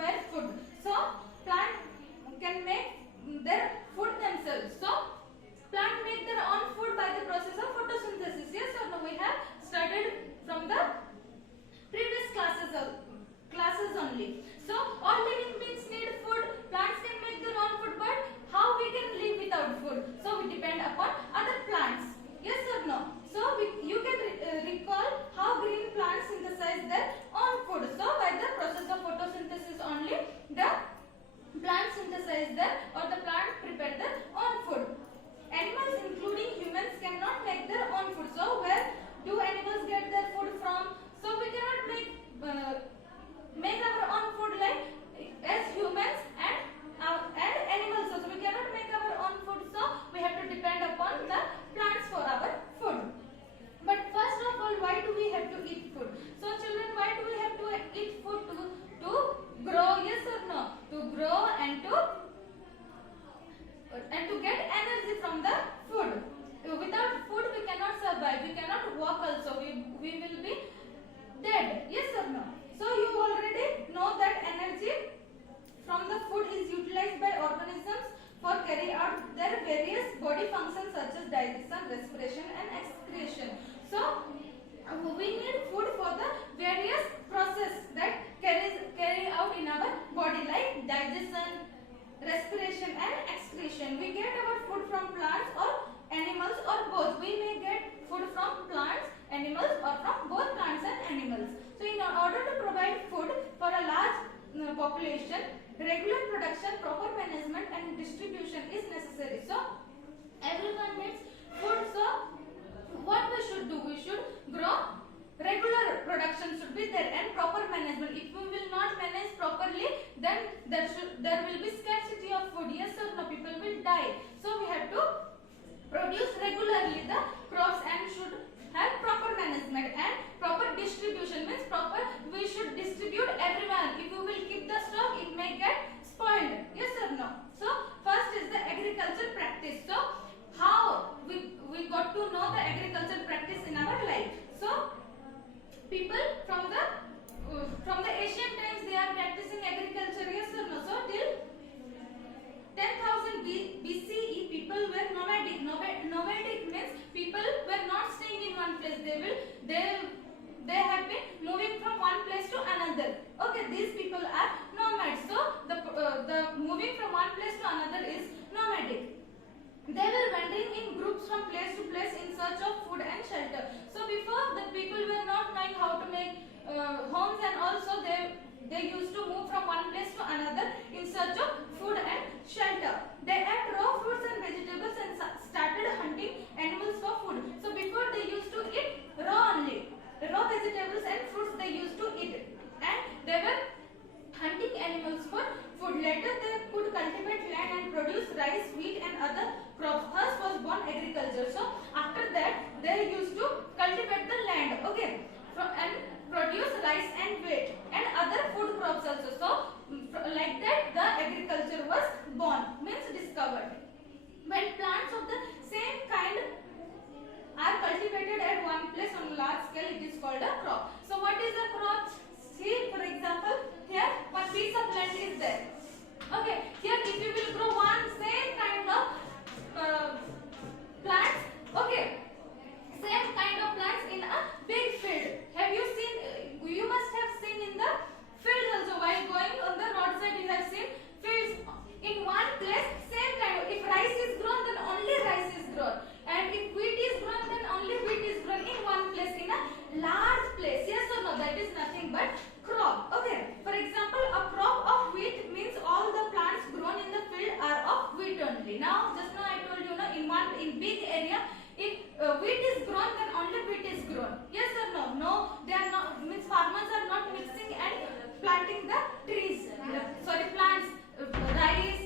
require food. So plant can make their food themselves. So plant make their own food by the process of photosynthesis. Yes or no? We have studied from the previous classes only. So all living beings need food. Plants can make their own food, but how we can live without food? So we depend upon other plants. Yes or no? So you can recall how green plants synthesize their own food. So by the process of photosynthesis only, the plants synthesize their or the plant prepare their own food. Animals including humans cannot make their own food. So where do animals get their food from? So we cannot make our own food like as humans and animals also. We cannot make our own food, so we have to depend upon the plants for our food. But first of all, why do we have to eat food? So children, why do we have to eat food to grow? Yes or no? To grow and to get energy from the food. Without food we cannot survive. We cannot walk also. We will be dead. Yes or no? So you already know that energy from the food is utilized by organisms for carry out their various body functions such as digestion, respiration and excretion. So we need food for the various process that carry out in our body like digestion, respiration and excretion. We get our food from plants or animals or both. We may get food from plants, animals or from both plants and animals. So in order to provide food for a large population, regular production, proper management and distribution is necessary. So everyone needs food. So what we should do? We should grow. Regular production should be there and proper management. If we will not manage properly, then there will be scarcity of food. Yes or no? People will die. So we have to produce regularly the crops and should have proper management and proper distribution means proper. We should distribute everyone. If we will keep the stock, it may get spoiled. Yes or no? So first is the agriculture practice. So how we got to know the agriculture practice in our life. So people from the ancient times they are practicing agriculture. Yes or no? So till 10,000 BCE people were nomadic. Nomadic means people were not staying in one place. They have been moving from one place to another. Okay, these people are nomads. So the moving from one place to another is nomadic. They were wandering in groups from place to place in search of food and shelter. So before the people were not knowing how to make homes, and also they used to move from one place to another in search of food and shelter. They ate raw fruits and vegetables and started hunting animals for food. So before they used to eat raw only. Raw vegetables and fruits they used to eat, and they were hunting animals for food. Later they could cultivate land and produce rice, wheat and other crops. Thus was born agriculture. So after that they used to cultivate the land, okay, and produce rice and wheat and other food crops also. So like that the agriculture was born, means discovered. When plants of the same kind are cultivated at one place on large scale, it is called a crop. So what is a crop? See, for example, here one piece of land is there. Okay, here if you will grow one same kind of plants, okay, same kind of plants in a big field. Have you seen? You must have seen in the field also. While going on the roadside, you have seen fields in one place. Same kind of. If rice is grown, then only rice is grown, and if wheat is grown, then only wheat is grown in one place in a large place. Yes or no? That is nothing but crop. Okay. For example, a crop of wheat means all the plants grown in the field are of wheat only. Now, just now I told you, in big area, if wheat is grown, then only wheat is grown. Yes or no? No, they are not. Means farmers are not mixing and planting the trees. Plants, rice,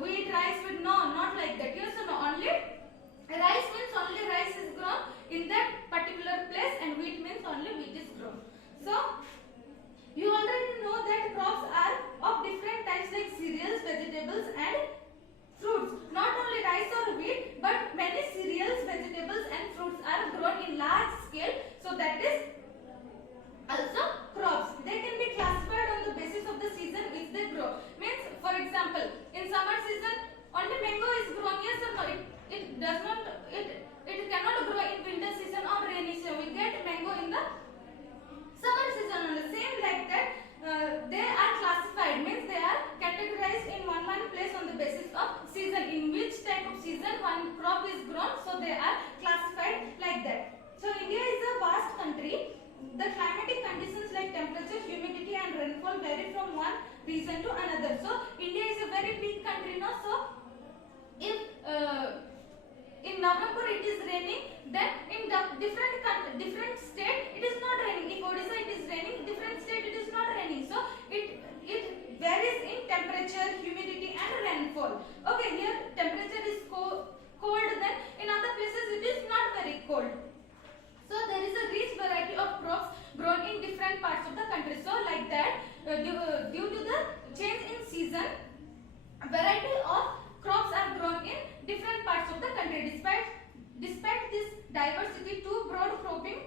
wheat, rice, wheat. No, not like that. Yes or no? Only rice means only rice is grown in that particular place, and wheat means only wheat is grown. So you already know that crops are of different types like cereals, vegetables and fruits. Not only rice or wheat, but many cereals, vegetables and fruits are grown in large scale. So that is also crops. They can be classified on the basis of the temperature, humidity and rainfall. Okay, here temperature is cold, then in other places it is not very cold. So there is a rich variety of crops grown in different parts of the country. So like that, due to the change in season, a variety of crops are grown in different parts of the country. Despite this diversity, two broad cropping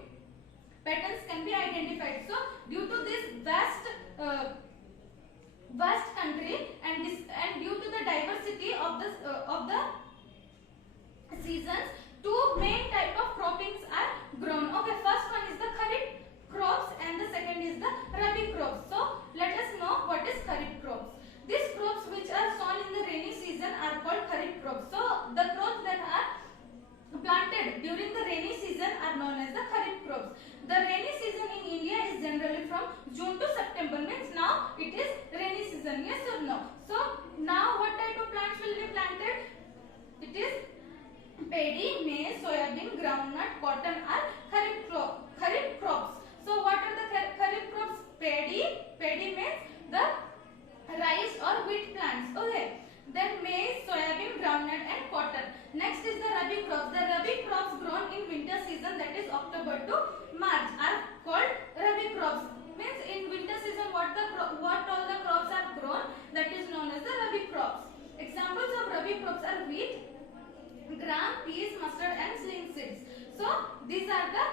patterns can be identified. So due to this vast country and due to the diversity of the seasons, two main type of croppings are grown. Okay, first one is the kharif crops and the second is the rabi crops. So let us know what is kharif crops. These crops which are sown in the rainy season are called kharif crops. So the crops that are planted during the rainy season are known as the kharif crops. The rainy season in India is generally from June to September, means now it is rainy season, yes or no? So now what type of plants will be planted? It is paddy, maize, soybean, groundnut, cotton are kharif crops. So what are the kharif crops? Paddy means the rice or wheat plants. Okay, then maize, soybean, groundnut and cotton. Next is the rabi crops. The rabi crops grown in winter season, that is October to March, are called rabi crops. Means in winter season what all the crops are grown, that is known as the rabi crops. Examples of rabi crops are wheat, gram, peas, mustard and linseeds. So these are the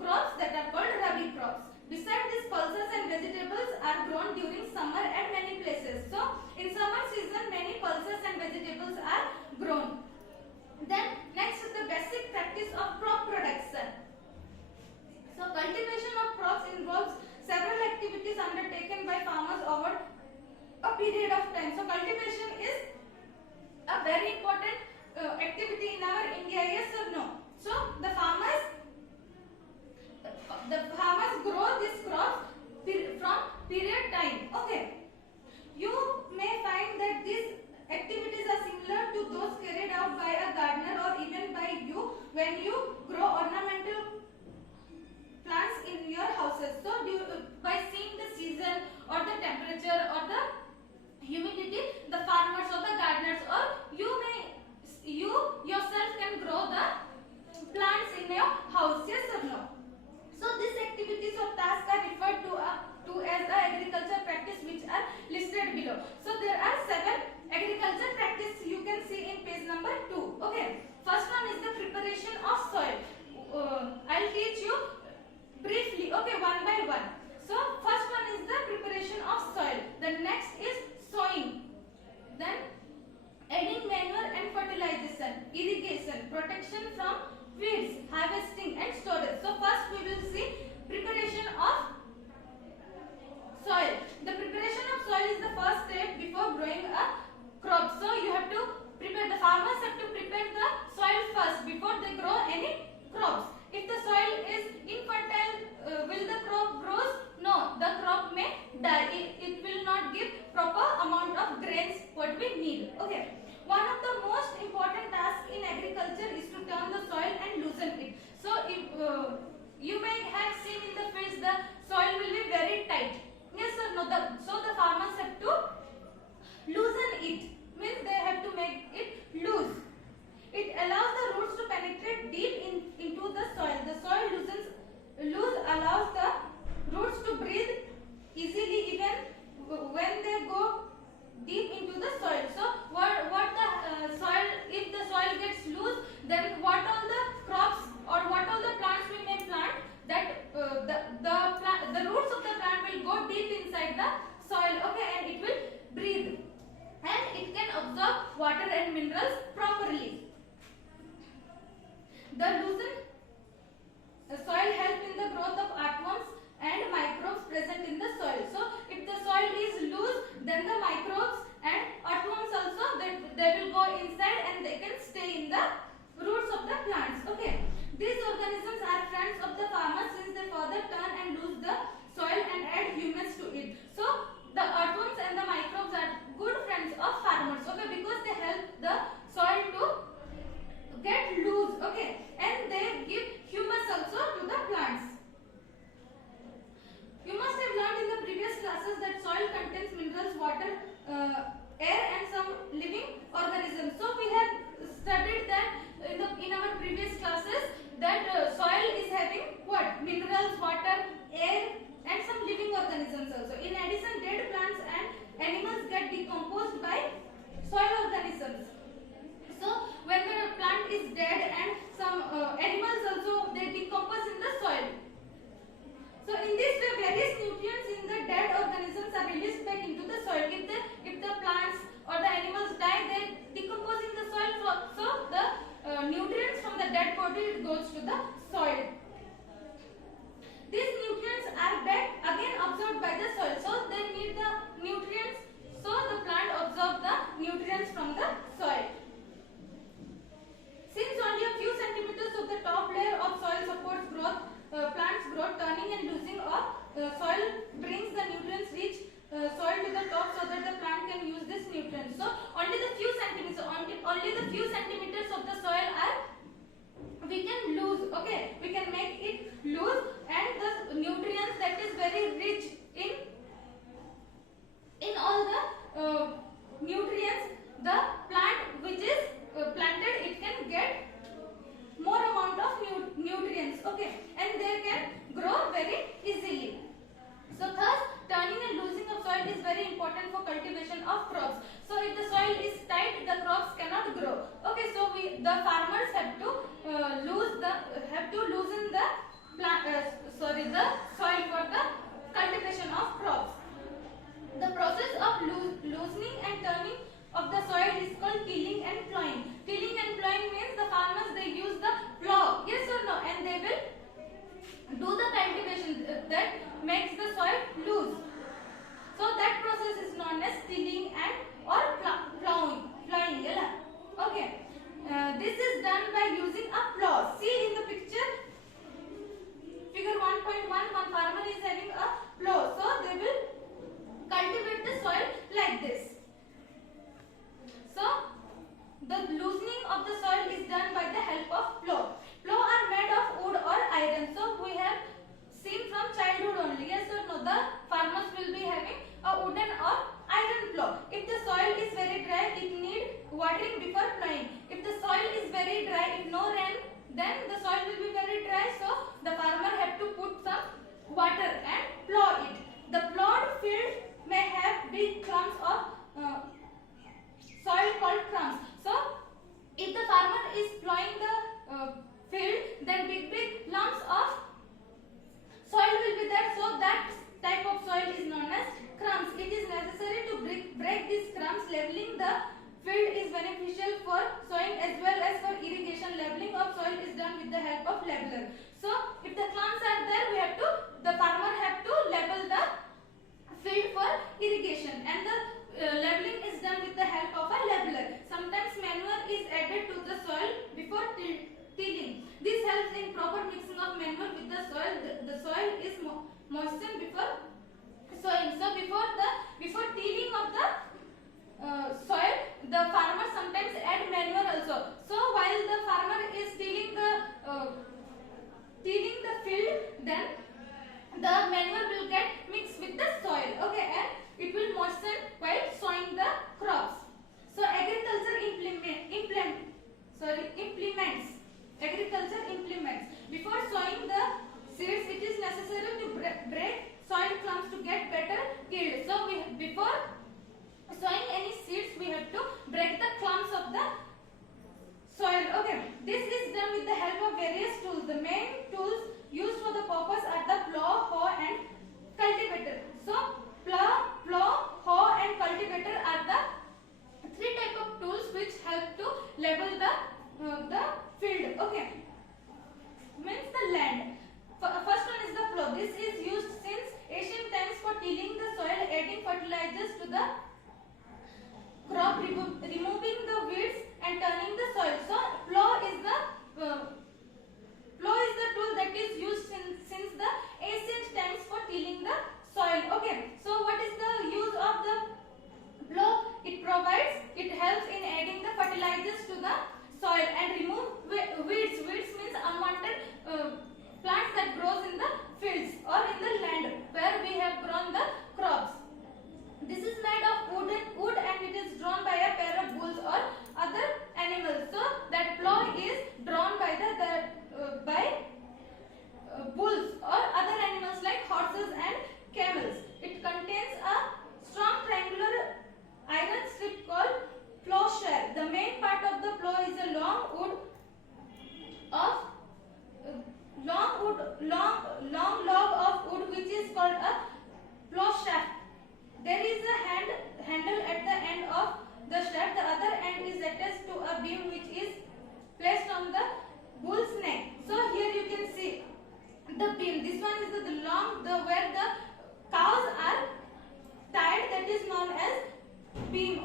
crops that are called rabi crops. Besides this, pulses and vegetables are grown during summer at many places. So in summer season many pulses and vegetables are grown. Then next is the basic practice of crop production. So cultivation of crops involves several activities undertaken by farmers over a period of time. So cultivation is a very important activity in our India, yes or no? So the farmers grow these crops from period time. Okay, you may find that these activities are similar to those carried out by a gardener or even by you when you grow ornamental plants in your houses. So by seeing the season or the temperature or the humidity, the farmers or the gardeners or you yourself can grow the plants in your house, yes or no? So these activities or tasks are referred to as the agriculture practice, which are listed below. So there are 7 agriculture practice you can see in page number 2. Okay, first one is the preparation of soil. I'll teach you briefly, okay, one by one. So first one is the preparation of soil. The next is sowing, then adding manure and fertilization, irrigation, protection from weeds, harvesting and storage. So first we will see preparation of soil. The preparation of soil is the first step before growing a crop. So you have to prepare, the farmers have to prepare the soil first before they grow any crops. If the soil is infertile, will the crop grow? No, the crop may die. It will not give proper amount of grains what we need. Okay. One of the most important tasks in agriculture is to turn the soil and loosen it. So if you may have seen in the fields the soil will be very tight. Yes or no? So the farmers have to loosen it. Means they have to make it loose. It allows the roots to penetrate deep into the soil. The soil loose allows the roots to breathe easily even when they go deep into the soil. So soil, if the soil gets loose, then what all the crops or what all the plants we may plant, that the roots of the plant will go deep inside the soil, okay, and it will breathe and it can absorb water and minerals properly. The loosened soil helps in the growth of earthworms and microbes present in the soil. So if the soil is loose, then the microbes and earthworms also they will go inside and they can stay in the roots of the plants. Okay, these organisms are friends of the farmer since they further turn and loose the soil and add humus to it. So the earthworms to the soil. These nutrients are back again absorbed by the soil, so they need the nutrients, so the plant absorb the nutrients from the soil. Since only a few centimeters of the top layer of soil supports growth, plants growth, turning and losing of soil brings the nutrients reach soil to the top so that the plant can use this nutrients. So only the few centimeters, of the soil are we can lose. Okay, we can make it loose, and the nutrients that is very rich in all the nutrients, the plant which is planted, it can get more amount of nutrients. Okay, and they can grow very easily. So thus turning and losing of soil is very important for cultivation of crops. So if the soil is tight, the crops cannot grow. Okay, so the farmers have to loosen the the soil for the cultivation of crops. The process of loosening and turning of the soil is called tilling and plowing. Tilling and plowing means the farmers, they use the plow, yes or no, and they will do the cultivation that makes the soil loose. So that process is known as tilling and or plowing. Okay. This is done by using a plow. See in the picture, figure 1.1, one farmer is having a plow. So they will cultivate the soil like this. So the loosening of the soil is done by the help of plow. Plow are made of wood or iron. So we have seen from childhood only, yes or no, the farmers will be having a wooden or iron plow. If the soil is very dry, it need watering before plowing. If the soil is very dry, if no rain, then the soil will be very dry, so the farmer have to put some water and plow it. The plowed field may have big clumps of soil called crumbs. So if the farmer is plowing the field, then big lumps of soil will be there, so that type of soil is known as crumbs. It is necessary to break these crumbs. Leveling the field is beneficial for sowing as well as for irrigation. Leveling of soil is done with the help of leveler. So if the clumps are there, the farmer have to level the field for irrigation, and the leveling is done with the help of a leveler. Sometimes manure is added to the soil before tilling. This helps in proper mixing of manure with the soil. The soil is moistened before sowing. So before tilling of the soil, the farmer sometimes add manure also. So while the farmer is tilling the field, then the manure will get mixed with the soil. Okay, and it will moisten while sowing the crops. So agriculture implements. Before sowing the seeds, it is necessary to break soil clumps to get better yield. So before sowing any seeds, we have to break the clumps of the soil. Okay, this is done with the help of various tools. The main tools used for the purpose are the plow, hoe and cultivator. So plow, hoe and cultivator are the three type of tools which help to level the field. Okay, means the land. First one is the plow. This is used since ancient times for tilling the soil, adding fertilizers to the crop, removing the weeds and turning the soil. So plow is the tool that is used since the ancient times for tilling the soil. Okay, so what is the use of the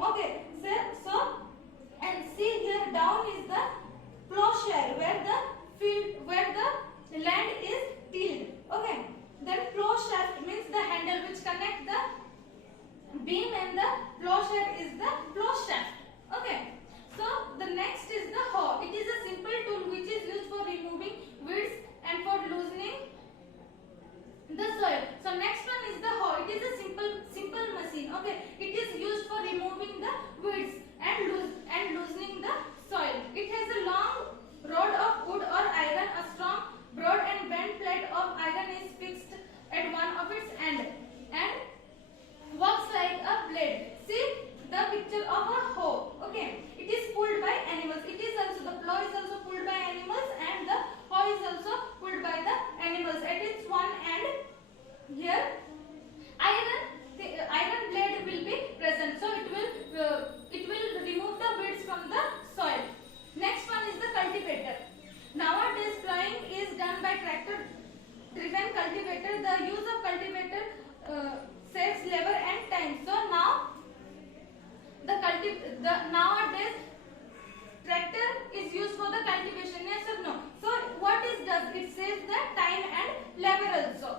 Okay, so and see here down is the plowshare where the field where the land is tilled. Okay, then plow shaft means the handle which connect the beam and the plowshare is the plow shaft. Okay, so the next is the hoe. It is a simple tool which is used for removing weeds and for loosening the soil. So next one is the hoe. It is a simple machine. Okay, it is used for removing the weeds and loosening the soil. It has a long rod of wood or iron. A strong, broad and bent plate of iron is fixed at one of its end and works like a blade. See the picture of a hoe. Okay, it is pulled by animals. It is also the plow is also pulled by animals and the hoe is also pulled by the animals. At its one end here iron blade will be present, so it will remove the weeds from the soil. Next one is the cultivator. Nowadays plowing is done by tractor driven cultivator. The use of cultivator saves labor and time. So now nowadays tractor is used for the cultivation. Yes or no? So what it does? It saves the time and labor also.